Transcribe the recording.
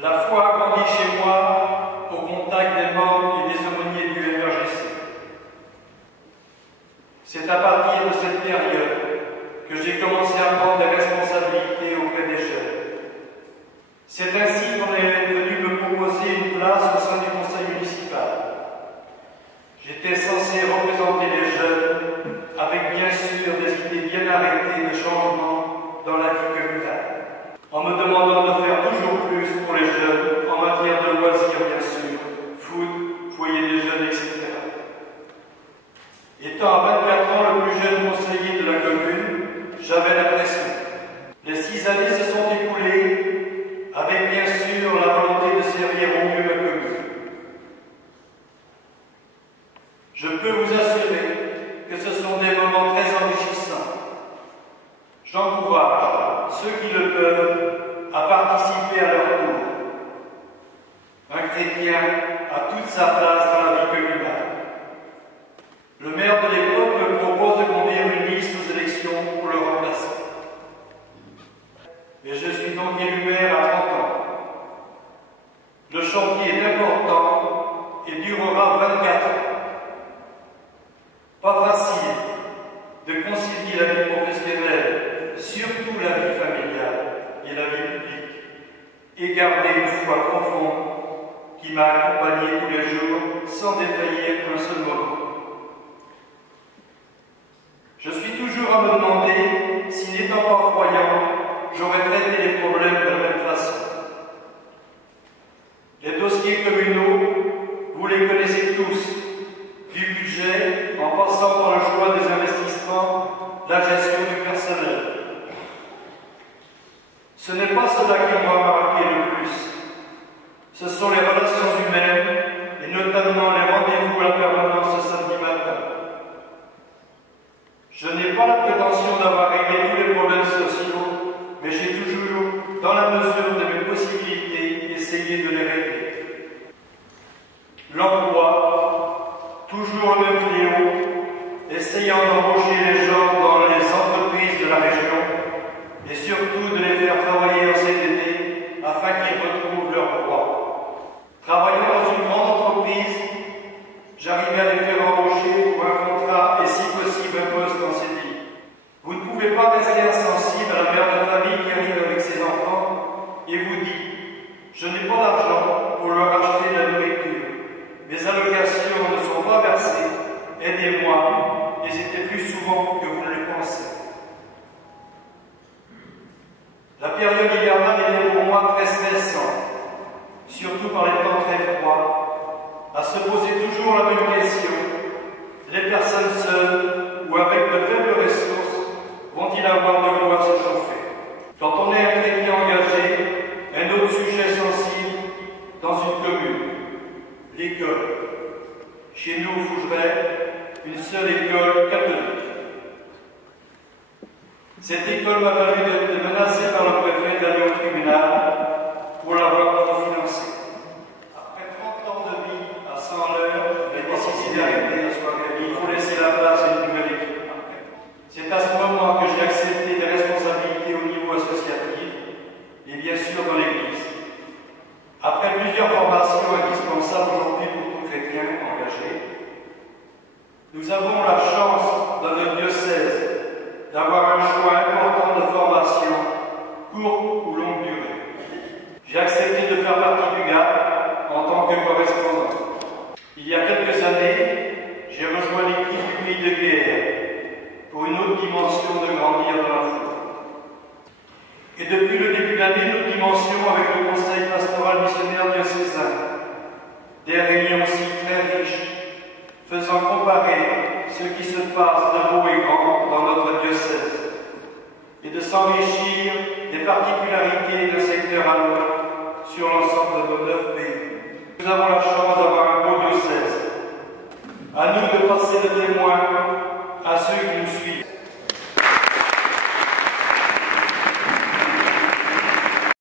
La foi a grandi chez moi au contact des membres et des aumôniers du MRGC. C'est à partir de cette période que j'ai commencé à prendre des responsabilités auprès des jeunes. C'est ainsi qu'on est venu me proposer une place au sein du conseil municipal. J'étais censé représenter les jeunes avec bien sûr des idées bien arrêtées de changement dans la vie communale, en me demandant de faire toujours plus pour les jeunes en matière de loisirs bien sûr, foot, foyer des jeunes, etc. Étant à 24 ans le plus jeune conseiller de la commune, j'avais la pression. Les 6 années se sont écoulées avec bien sûr la volonté de servir au mieux la commune. Je peux vous assurer que ce sont des moments très enrichissants. J'encourage ceux qui le peuvent à participer à leur tour. Un chrétien a toute sa place dans la vie communale. Le maire de l'époque me propose de conduire une liste aux élections pour le remplacer. Et je suis donc élu maire à 30 ans. Le chantier est important et durera 24 ans. Pas facile de concilier la vie professionnelle, surtout la vie familiale et la vie publique, et garder une foi profonde qui m'a accompagné tous les jours sans défaillir un seul moment. Je suis toujours à me demander si, n'étant pas croyant, j'aurais traité les problèmes de la même façon. Les dossiers communaux, vous les connaissez tous, du budget, en passant par le choix des investissements, la gestion du personnel. Ce n'est pas cela qui m'a marqué le plus. Ce sont les relations humaines, et notamment les rendez-vous à la permanence ce samedi matin. Je n'ai pas la prétention d'avoir réglé tous les problèmes sociaux, mais j'ai toujours, dans la mesure de mes possibilités, essayé de les régler. L'emploi, toujours le même fléau, essayant d'embaucher les gens dans les entreprises de la région et surtout de les faire travailler en CDD afin qu'ils retrouvent leurs droits. Travaillant dans une grande entreprise, j'arrivais à les faire embaucher pour un contrat et si possible un poste en CDI. Vous ne pouvez pas rester insensible à la mère de famille qui arrive avec ses enfants et vous dit « Je n'ai pas d'argent pour leur acheter de la nourriture. Mes allocations ne sont pas versées. Aidez-moi. » Et c'était plus souvent que vous ne le pensez. La période hivernale était pour moi très stressante, surtout par les temps très froids, à se poser toujours la même question. Les personnes seules ou avec de faibles ressources vont-ils avoir de quoi se chauffer? Quand on est un chrétien engagé, un autre sujet sensible dans une commune, l'école. Chez nous, au Fougeray, une seule école catholique. Cette école m'a valu d'être menacée par le préfet d'aller au tribunal pour l'avoir financée. Après 30 ans de vie à 100 l'heure, j'ai décidé d'arrêter à soirée. Il faut laisser la place à une nouvelle équipe. C'est à ce moment que j'ai accepté des responsabilités au niveau associatif et bien sûr dans l'Église. Après plusieurs formations indispensables aujourd'hui pour tout chrétien engagé, nous avons la chance dans notre diocèse d'avoir un choix important de formation, courte ou longue durée. J'ai accepté de faire partie du GAP en tant que correspondant. Il y a quelques années, j'ai rejoint l'équipe du Pays de Guerre pour une autre dimension de grandir dans la foi. Et depuis le début de l'année, notre dimension avec le Conseil pastoral missionnaire diocésain. Des réunions aussi très riches, faisant comparer ce qui se passe de beau et grand dans notre diocèse, et de s'enrichir des particularités d'un secteur à l'autre sur l'ensemble de nos 9 pays. Nous avons la chance